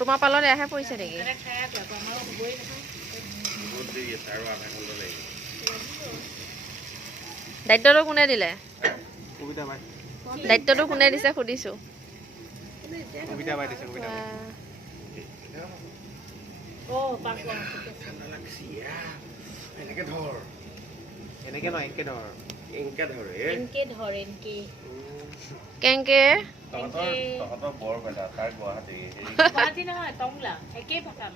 তোমাৰ পালত এয়াহে পৰিছে নেকি? দায়িত্বটো কোনে দিলে? দায়িত্বটো কোনে দিছে সুধিছো। কেংকে? তহঁতৰ তহঁতৰ বৰপেটা তাৰ গুৱাহাটী গুৱাহাটী নহয় টংলা একেই ভাষা।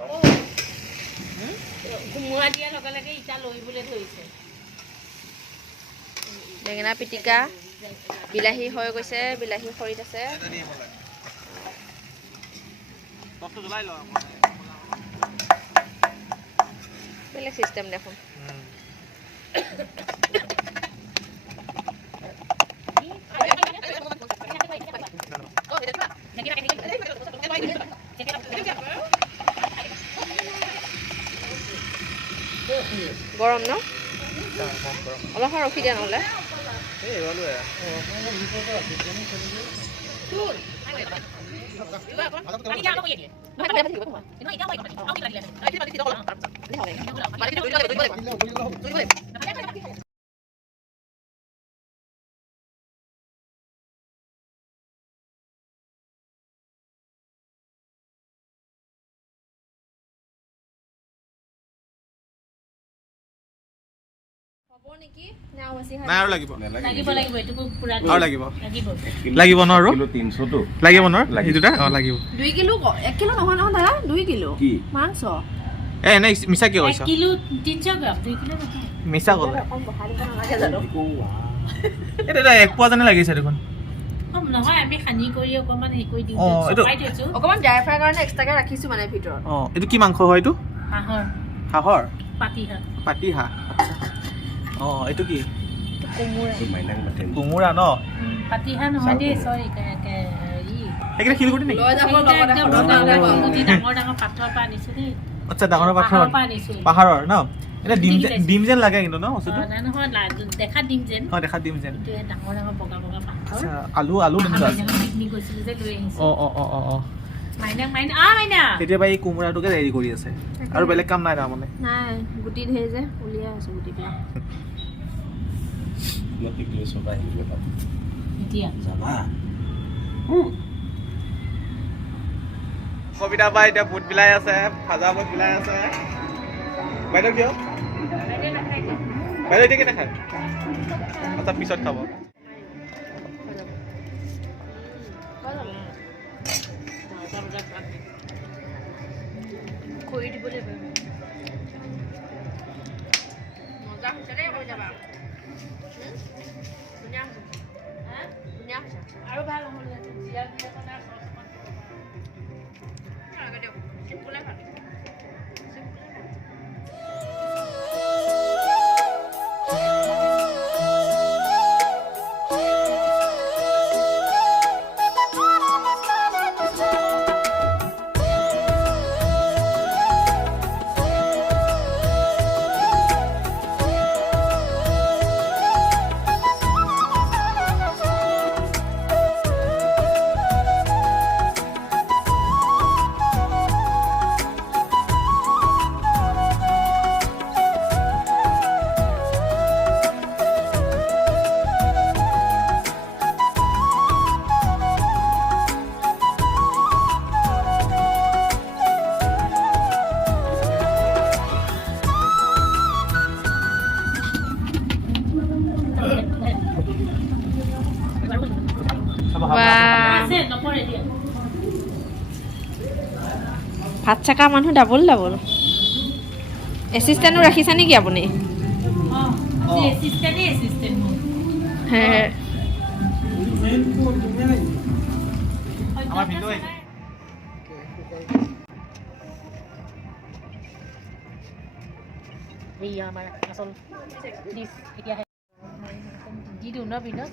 কোমোৰা দিয়াৰ লগে লগে ইটা লৰিবলৈ ধৰিছে। বেঙেনা পিটিকা বিলাহী হৈ গৈছে বিলাহী খৰিত আছে। বেলেগ চিষ্টেম দেখোন। গৰম ন? অলপ সময় ৰখি দিয়া নহ'লে। নাই আৰু লাগিব। লাগিব লাগিব আৰু লাগিব। লাগিব। লাগিব ন আৰু? তিনিশটো। লাগিব ন? লাগিব। এই দুটা অঁ লাগিব। দুই কিলো এক কিলো নহয় নহয় দাদা দুই কিলো। কি? মাংস এ এনে মিছা কিয় কৈছ? মিছা ক'লে। দাদা এক পোৱা যেনে লাগিছে দেখোন। নহয় আমি সানি কৰি অকণমান হেৰি কৰি দিওঁ অকণমান ড্ৰাই ফ্ৰাই কাৰণে এক্সট্ৰাকে ৰাখিছোঁ মানে ভিতৰত। অঁ এইটো কি মাংস হয় এইটো? হাঁহৰ। হাঁহৰ? পাতি হাঁহ পাতি হাঁহ অ এইটো কি? কুমুৰা। ন? এতিয়া যেন লাগে কিন্তু নহয় দেখা দিম যেন। দেখা দিম যেন। ডাঙৰ ডাঙৰ আলু আলু অহ কেতিয়াবা এই কোমোৰাটোকে হেৰি কৰি আছে। আৰু বেলেগ কাম নাই তাৰমানে নাই গুটি ধেৰ যে উলিয়াই আছোঁ গুটিবিলাক। কবিতা বা এতিয়া। বুট বিলাই আছে ভাজা বুট বিলাই আছে। বাইদেউ কিয়? বাইদেউ এতিয়া কি নাখায়? আচ্ছা পিছত খাব। খৰি দিব লাগিব। মজা হৈছে দেই কৈ যাবা। ধুনীয়া হৈছে। আৰু ভাল নহ'ল জিৰা দিলে ভাত চাকা মানুহ ডাবল ডাবল এছিষ্টেণ্টো ৰাখিছা নেকি আপুনি? আমাৰ আচল ডিছ এতিয়া দি দিওঁ ন বিনত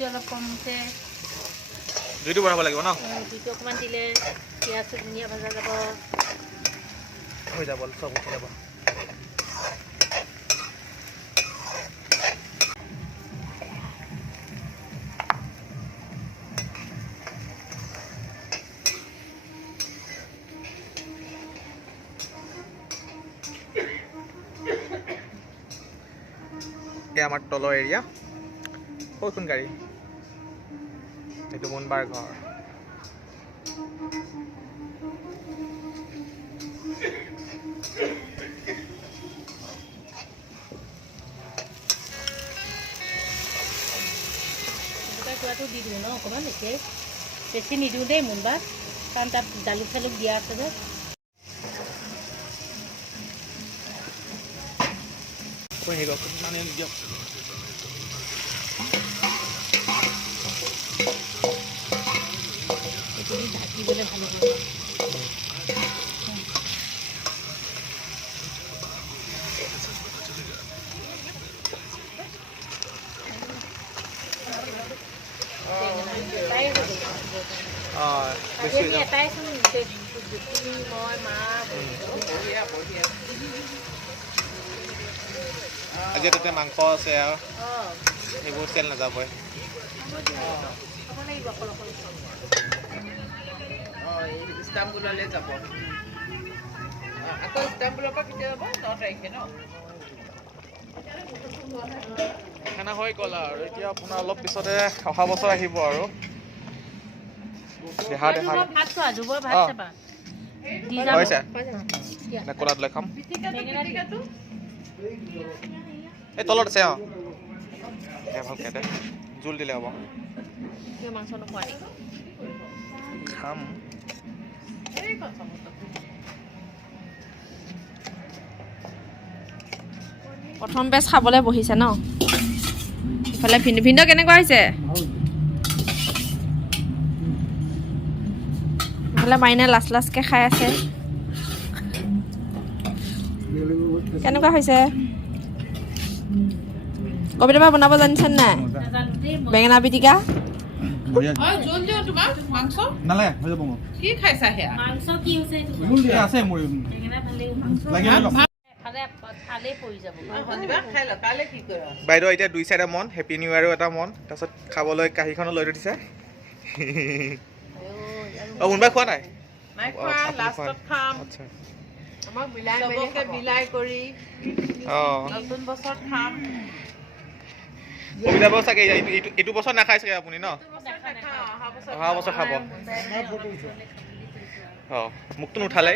জুইটো অলপ কমতে জুইটো বঢ়াব লাগিব ন? জুইটো অকণমান দিলে পিঁয়াজটো ধুনীয়া ভজা যাব। হৈ যাব চব উঠি যাব। আমাৰ তলৰ এৰিয়া কোন গাড়ী মোনবাৰ ঘৰ এনেকুৱা দি দিওঁ ন অকণমান এতিয়াই বেছি নিদিওঁ দেই মোনবাত কাৰণ তাত জালুক চালুক দিয়া আছে যে। মানে দিয়ক। এইটো দি ঢাকিবলৈ ভাল হ'ব এটাই হৈ গ'ল। অঁ বেছি হৈ আমি যাব এটাই চোন তুমি মই মা আজি তাতে মাংস আছে আৰু অঁ সেইবোৰ চেল নাযাবই ইস্তাম্বুললৈ যাব আকৌ ইস্তাম্বুলৰ পৰা কেতিয়া যাব ন তাৰিখে ন খানা হৈ গ'ল আৰু এতিয়া আপোনাৰ অলপ পিছতে অহা বছৰ আহিব আৰু দেহা দেহা হৈছে কোলাত লৈ খাম এই তলত আছে অঁ ভালকৈ দে জোল দিলে হ'ব কিয় চামুচত প্ৰথম বেচ খাবলৈ বহিছে ন? ইফালে ভিন্ন ভিন্ন কেনেকুৱা হৈছে? ইফালে মাইনা লাচ লাচকৈ খাই আছে। কেনেকুৱা হৈছে? কবিতা বনাব জানিছেনে নাই? বেঙেনা পিটিকা? বাইদেউ এতিয়া দুই চাইডে মন হেপী নিউ ইয়াৰো এটা মন। তাৰপিছত খাবলৈ কাহীখনো লৈ দিছে। কোনোবাই খোৱা নাই? খোৱা আপুনি লাষ্টত খোৱা। খাম আমাক বিলাই চবকে বিলাই কৰি অঁ নতুন বছৰত খাম চাগে এইটো বছৰ নাখায় চাগে আপুনি ন? অহা বছৰ খাব। অঁ মোকতো নুঠালে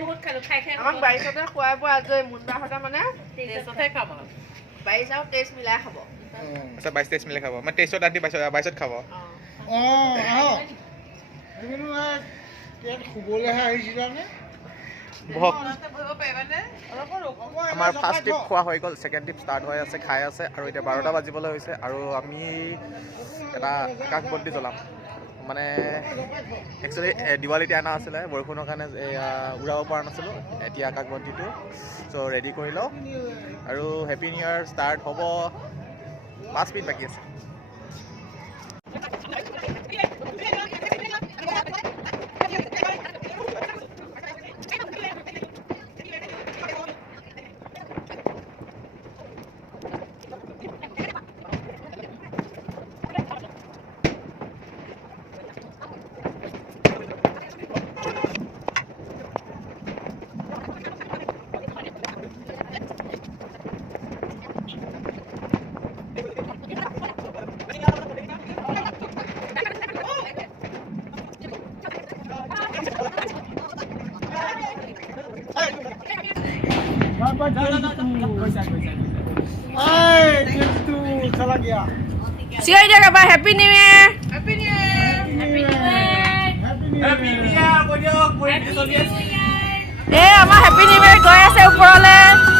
আমাক বাৰিষতে খুৱাই বোৱা আজৰি মুন্দাহঁতে মানে টেষ্টতহে খাম আৰু টেষ্ট মিলাই খাব। আচ্ছা বাইছ তেইছ মিলি খাব। মানে তেইছত ৰাতি বাইছত বাইছত খাব। অঁ শুবলৈহে আহিছিলানে? ৰ'ব আমাৰ ফাৰ্ষ্ট ট্ৰিপ খোৱা হৈ গ'ল ছেকেণ্ড ট্ৰিপ ষ্টাৰ্ট হৈ আছে খাই আছে আৰু এতিয়া বাৰটা বাজিবলৈ হৈছে আৰু আমি এটা আকাশ বন্তি জ্বলাম। মানে একচুৱেলি দিৱালী এতিয়া অনা আছিলে বৰষুণৰ কাৰণে উৰাব পৰা নাছিলোঁ এতিয়া আকাশ বন্তিটো চ' ৰেডি কৰি লওঁ আৰু হেপী নিউ ইয়াৰ ষ্টাৰ্ট হ'ব পাঁচ মিনিট বাকী আছে। চলা গিয়া চিঞৰি দিয়ক এবাৰ happy new year happy new year happy new year এ আমাৰ হেপী নিউ ইয়েৰ